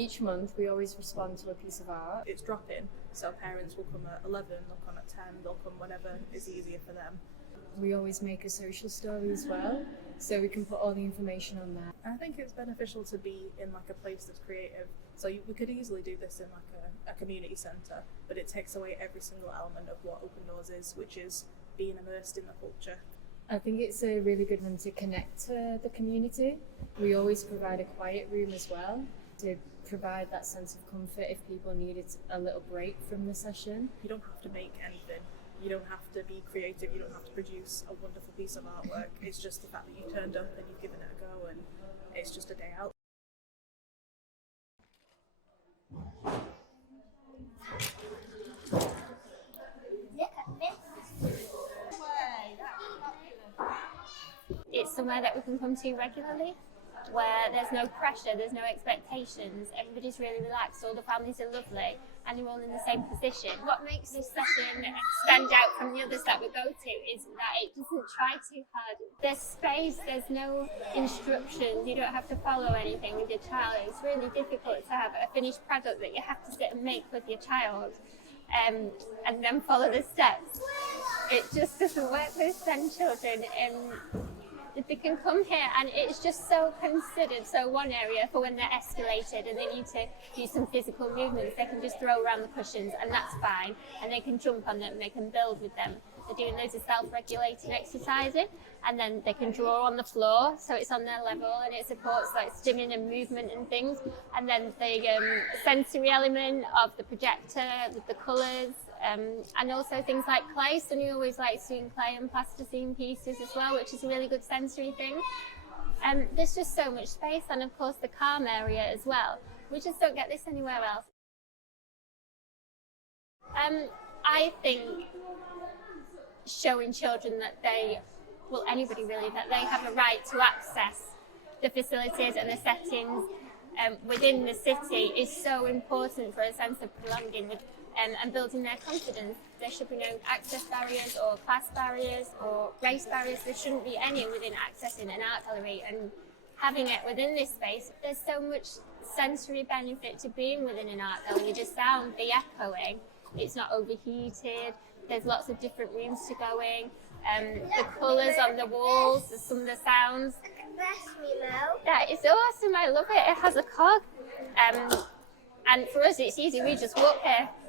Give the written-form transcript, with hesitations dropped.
Each month we always respond to a piece of art. It's drop-in, so parents will come at 11, they'll come at 10, they'll come whenever is easier for them. We always make a social story as well, so we can put all the information on there. I think it's beneficial to be in like a place that's creative. So we could easily do this in like a community centre, but it takes away every single element of what Open Doors is, which is being immersed in the culture. I think it's a really good one to connect to the community. We always provide a quiet room as well to provide that sense of comfort if people needed a little break from the session. You don't have to make anything. You don't have to be creative. You don't have to produce a wonderful piece of artwork. It's just the fact that you turned up and you've given it a go, and it's just a day out. It's somewhere that we can come to regularly, where there's no pressure, there's no expectations, everybody's really relaxed, all the families are lovely, and you're all in the same position. What makes this session stand out from the others that we go to is that it doesn't try too hard. There's space, there's no instructions, you don't have to follow anything with your child. It's really difficult to have a finished product that you have to sit and make with your child and then follow the steps. It just doesn't work with STEM children. They can come here and it's just so considered. So one area for when they're escalated and they need to do some physical movements, they can just throw around the cushions and that's fine, and they can jump on them, they can build with them. They're doing loads of self-regulating exercising, and then they can draw on the floor, so it's on their level and it supports like stimming and movement and things. And then the sensory element of the projector with the colours, and also things like clay. So we always like seeing clay and plasticine pieces as well, which is a really good sensory thing. There's just so much space, and of course the calm area as well. We just don't get this anywhere else. I think showing children that anybody really, that they have a right to access the facilities and the settings within the city is so important for a sense of belonging and building their confidence. There should be no access barriers or class barriers or race barriers. There shouldn't be any within accessing an art gallery and having it within this space. There's so much sensory benefit to being within an art gallery. The sound, the echoing, it's not overheated. There's lots of different rooms to go in. The colours on the walls, some of the sounds. That is awesome, I love it. It has a cog. And for us it's easy, we just walk here.